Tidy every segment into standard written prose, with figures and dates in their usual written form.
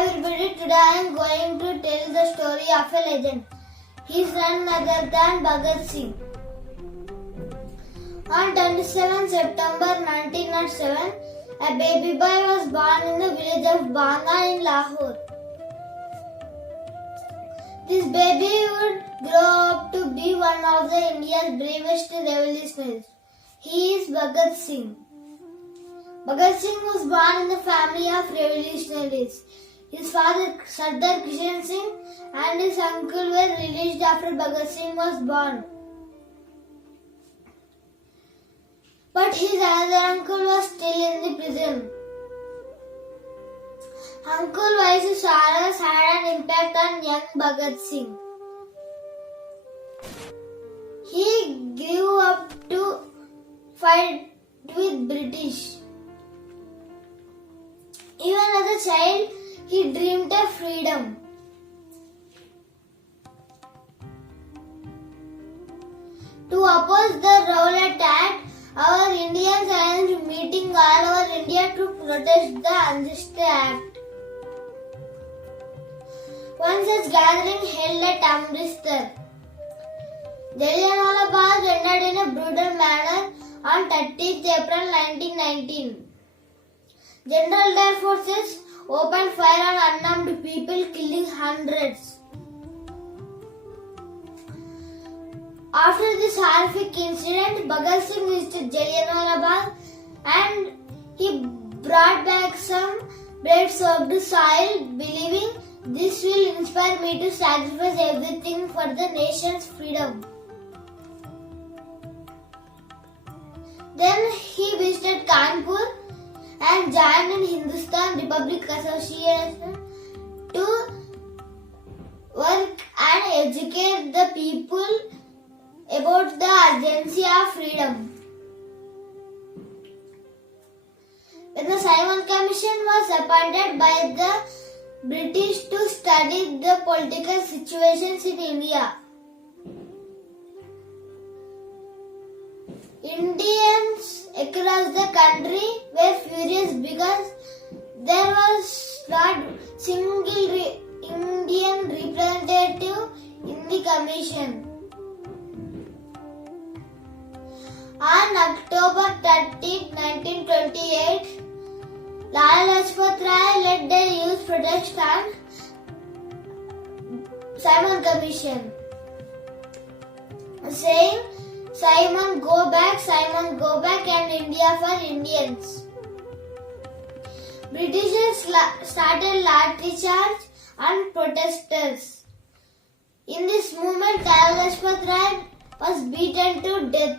Hi everybody, today I am going to tell the story of a legend. He is none other than Bhagat Singh. On 27 September 1907, a baby boy was born in the village of Banga in Lahore. This baby would grow up to be one of the India's bravest revolutionaries. He is Bhagat Singh. Bhagat Singh was born in the family of revolutionaries. His father Sardar Kishan Singh and his uncle were released after Bhagat Singh was born. But his another uncle was still in the prison. Uncle Vaisu Saras had an impact on young Bhagat Singh. He grew up to fight with British. Even as a child, he dreamed of freedom. To oppose the Rowlatt Act, our Indians arranged meetings all over India to protest the unjust act. One such gathering held at Amritsar. Jallianwala Bagh ended in a brutal manner on 30th April 1919. General Dyer forces opened fire on unarmed people, killing hundreds. After this horrific incident, Bhagat Singh visited Jallianwala Bagh and he brought back some blood-soaked soil, believing this will inspire me to sacrifice everything for the nation's freedom. Then he visited Kanpur and joined in Hindustan Republic Association to work and educate the people about the urgency of freedom. When the Simon Commission was appointed by the British to study the political situations in India, Indians across the country were furious because there was not single Indian representative in the commission. On October 30, 1928, Lala Lajpat Rai led the youth protest on Simon Commission, saying, Simon go back and India for Indians. Britishers started lathi charge on protesters. In this movement, Lala Lajpat Rai was beaten to death.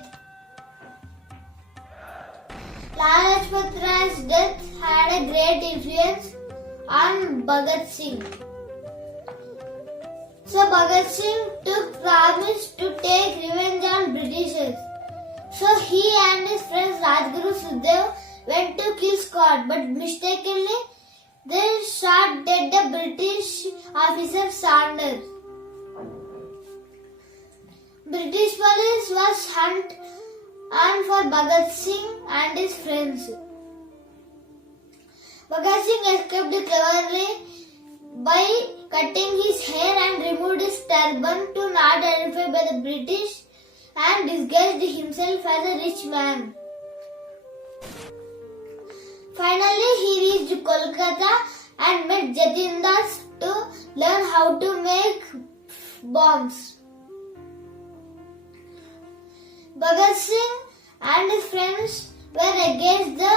Lala Lajpat Rai's death had a great influence on Bhagat Singh. So Bhagat Singh took promise to take revenge on Britishers. So he and his friends Rajguru Sukhdev went to kill Scott, but mistakenly they shot dead the British officer Saunders. British police was hunt on for Bhagat Singh and his friends. Bhagat Singh escaped cleverly by cutting his hair and removed his turban to not identify by the British and disguised himself as a rich man. Finally, he reached Kolkata and met Jatin Das to learn how to make bombs. Bhagat Singh and his friends were against the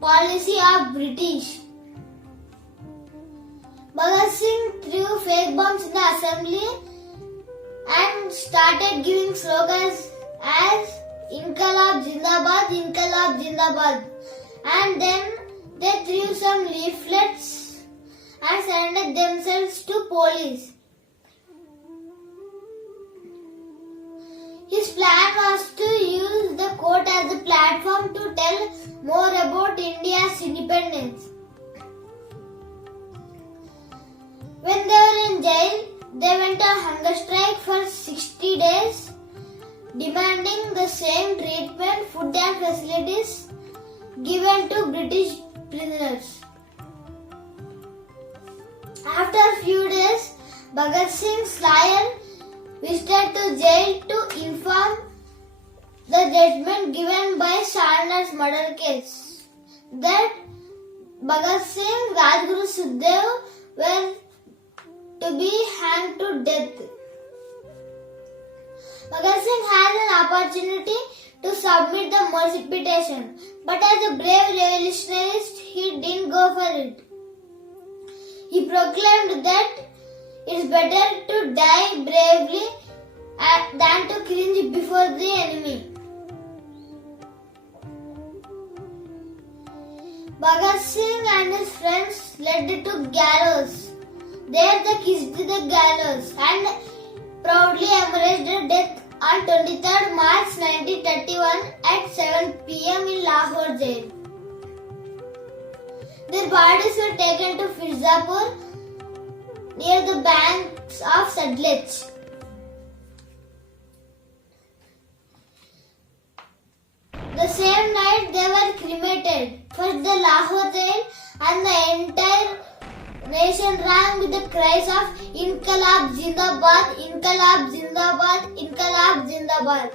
policy of British. Bhagat Singh threw fake bombs in the assembly and started giving slogans as Inqilab Zindabad, Inqilab Zindabad. And then they threw some leaflets and surrendered themselves to police. His plan was to use the court as a platform to tell more about India's independence. When they were in jail, they went on hunger strike for 60 days, demanding the same treatment, food and facilities given to British prisoners. After a few days, Bhagat Singh's lawyer visited to jail to inform the judgment given by Sharna's murder case that Bhagat Singh, Rajguru Sukhdev were to be hanged to death. Bhagat Singh had an opportunity to submit the mercy petition, but as a brave revolutionist, he didn't go for it. He proclaimed that it's better to die bravely than to cringe before the enemy. Bhagat Singh and his friends led to gallows. There they kissed the gallows and proudly embraced death on 23rd March 1931 at 7 p.m. in Lahore jail. Their bodies were taken to Firzapur near the banks of Sadlej. The same night they were cremated. First the Lahore jail and the entire nation rang with the cries of Inqilab Zindabad, Inqilab Zindabad, Inqilab Zindabad.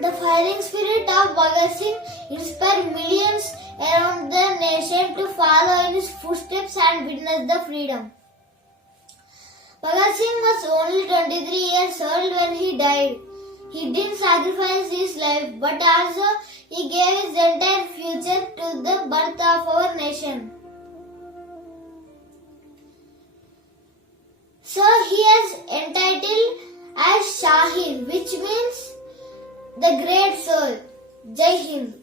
The fighting spirit of Bhagat Singh inspired millions around the nation to follow in his footsteps and witness the freedom. Bhagat Singh was only 23 years old when he died. He didn't sacrifice his life, but also he gave his entire future to the birth of our nation. So he is entitled as Shahid, which means the great soul. Jai Hind.